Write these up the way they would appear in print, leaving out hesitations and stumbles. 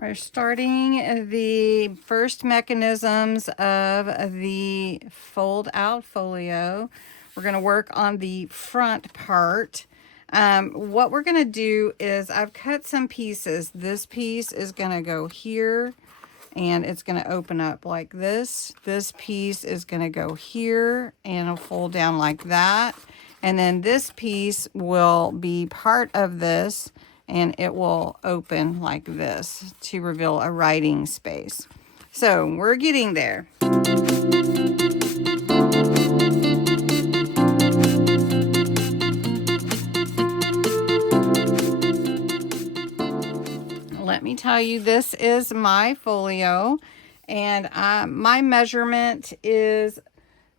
We're starting the first mechanisms of the fold out folio. We're going to work on the front part. What we're going to do is I've cut some pieces. This piece is going to go here and it's going to open up like this. This piece is going to go here and it'll fold down like that. And then this piece will be part of this and it will open like this to reveal a writing space. So we're getting there. Let me tell you, this is my folio, and my measurement is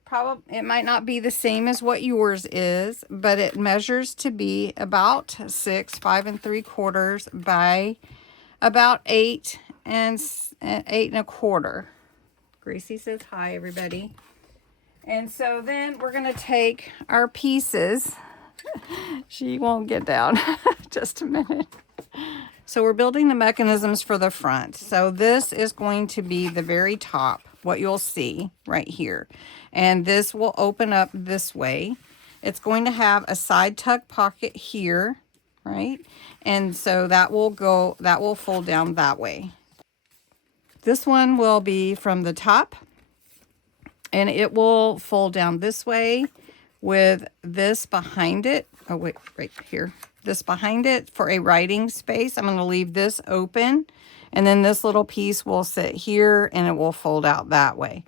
probably, it might not be the same as what yours is, but it measures to be about 5 3/4 by about 8 and 8 1/4. Gracie says hi, everybody. And so then we're going to take our pieces. She won't get down. Just a minute. So we're building the mechanisms for the front. So this is going to be the very top, what you'll see right here. And this will open up this way. It's going to have a side tuck pocket here, right? And so that will fold down that way. This one will be from the top, and it will fold down this way with this behind it. Oh, wait, right here. This behind it for a writing space. I'm going to leave this open, and then this little piece will sit here and it will fold out that way.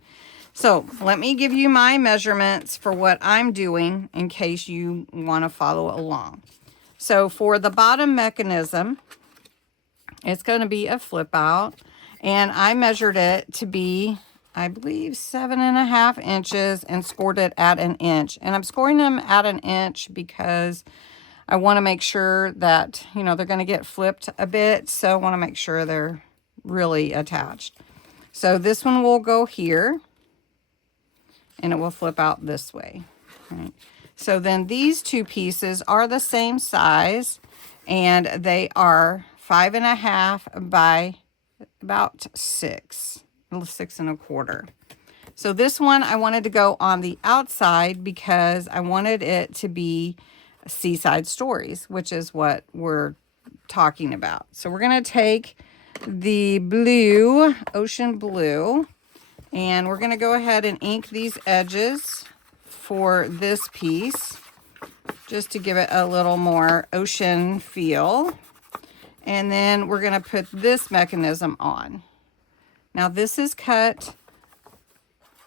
So let me give you my measurements for what I'm doing in case you want to follow along. So for the bottom mechanism, it's going to be a flip out, and I measured it to be, I believe, 7.5 inches and scored it at 1 inch. And I'm scoring them at 1 inch because I want to make sure that, you know, they're going to get flipped a bit. So I want to make sure they're really attached. So this one will go here and it will flip out this way. Right. So then these two pieces are the same size, and they are 5.5 by about 6 1/4. So this one I wanted to go on the outside because I wanted it to be Seaside Stories, which is what we're talking about. So we're going to take the blue, ocean blue, and we're going to go ahead and ink these edges for this piece just to give it a little more ocean feel. And then we're going to put this mechanism on. Now this is cut,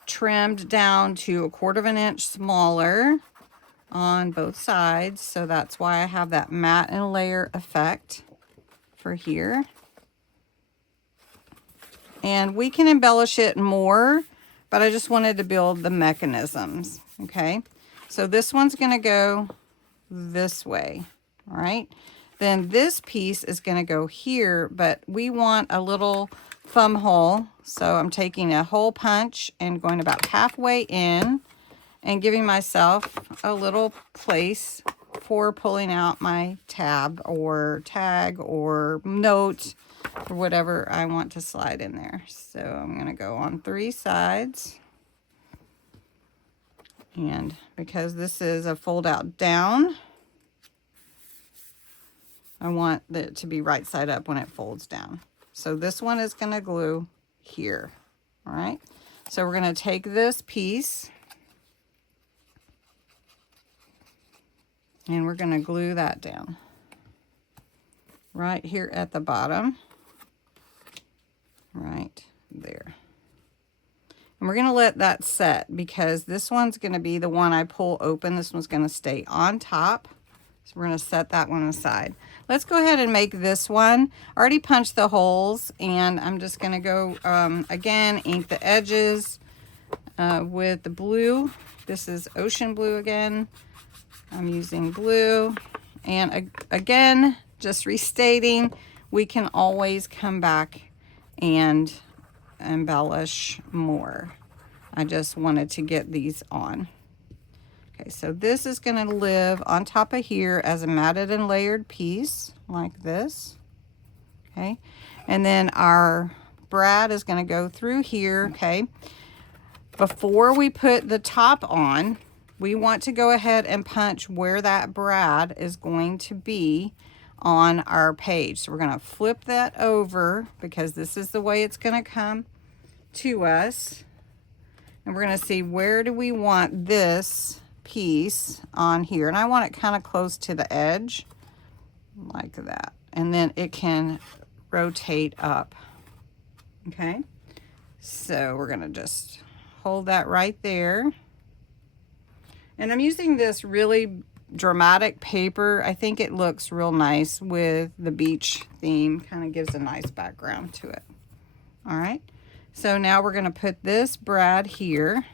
trimmed down to 1/4 inch smaller on both sides, so that's why I have that matte and layer effect for here. And we can embellish it more, but I just wanted to build the mechanisms. Okay, so this one's going to go this way. All right, then this piece is going to go here, but we want a little thumb hole, so I'm taking a hole punch and going about halfway in and giving myself a little place for pulling out my tab or tag or note or whatever I want to slide in there. So I'm going to go on 3 sides. And because this is a fold out down, I want it to be right side up when it folds down. So this one is going to glue here. All right. So we're going to take this piece and we're going to glue that down right here at the bottom, right there. And we're going to let that set because this one's going to be the one I pull open. This one's going to stay on top. So we're going to set that one aside. Let's go ahead and make this one. I already punched the holes, and I'm just going to go, again, ink the edges with the blue. This is ocean blue again. I'm using blue, and again, just restating, we can always come back and embellish more. I just wanted to get these on. Okay, so this is going to live on top of here as a matted and layered piece like this. Okay, and then our brad is going to go through here. Okay, before we put the top on, we want to go ahead and punch where that brad is going to be on our page. So we're going to flip that over because this is the way it's going to come to us. And we're going to see, where do we want this piece on here? And I want it kind of close to the edge, like that. And then it can rotate up. Okay, so we're going to just hold that right there. And I'm using this really dramatic paper. I think it looks real nice with the beach theme. Kind of gives a nice background to it. All right, so now we're going to put this brad here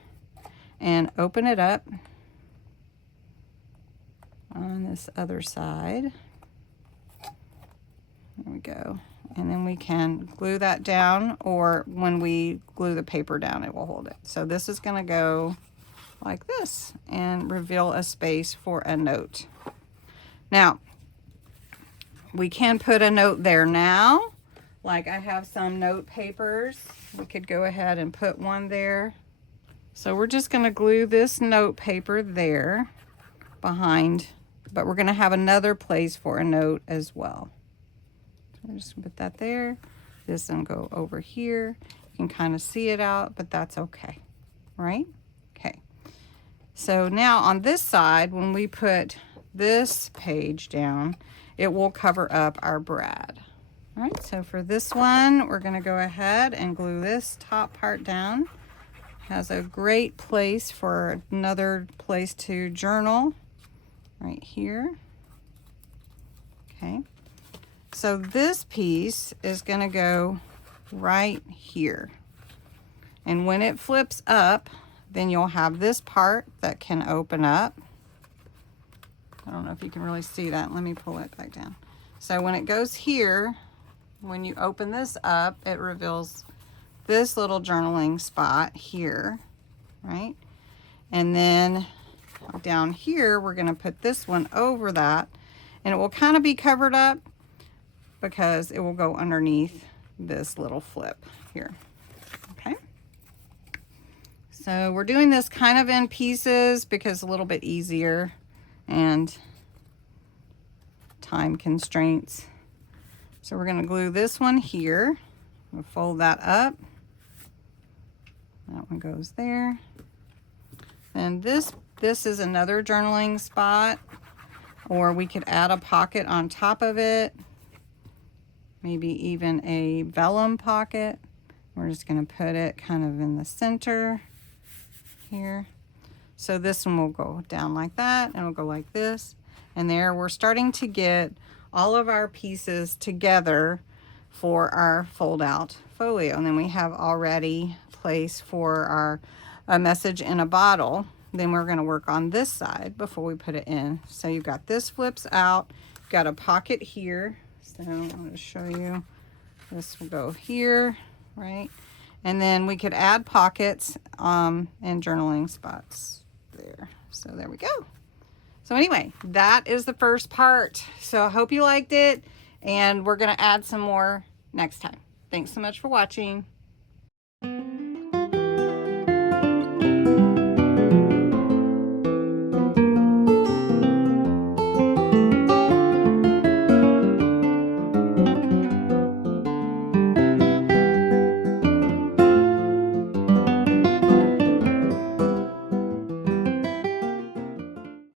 and open it up on this other side. There we go. And then we can glue that down, or when we glue the paper down, it will hold it. So this is going to go like this and reveal a space for a note. Now, we can put a note there now. Like I have some note papers. We could go ahead and put one there. So we're just going to glue this note paper there behind, but we're going to have another place for a note as well. We're just going to put that there. This one go over here. You can kind of see it out, but that's okay, right? Okay. So now on this side, when we put this page down, it will cover up our brad. All right, so for this one, we're going to go ahead and glue this top part down. Has a great place for another place to journal right here. Okay. So this piece is going to go right here. And when it flips up, then you'll have this part that can open up. I don't know if you can really see that. Let me pull it back down. So when it goes here, when you open this up, it reveals this little journaling spot here, right? And then down here, we're going to put this one over that, and it will kind of be covered up because it will go underneath this little flip here. Okay. So we're doing this kind of in pieces because it's a little bit easier and time constraints. So we're going to glue this one here. We'll fold that up. That one goes there. And this is another journaling spot, or we could add a pocket on top of it. Maybe even a vellum pocket. We're just going to put it kind of in the center here. So this one will go down like that, and it'll go like this. And there we're starting to get all of our pieces together for our fold out folio. And then we have already place for our a message in a bottle. Then we're going to work on this side before we put it in. So you've got this flips out, you've got a pocket here. So I'm going to show you. This will go here, right? And then we could add pockets and journaling spots there. So there we go. So anyway, that is the first part. So I hope you liked it, and we're going to add some more next time. Thanks so much for watching.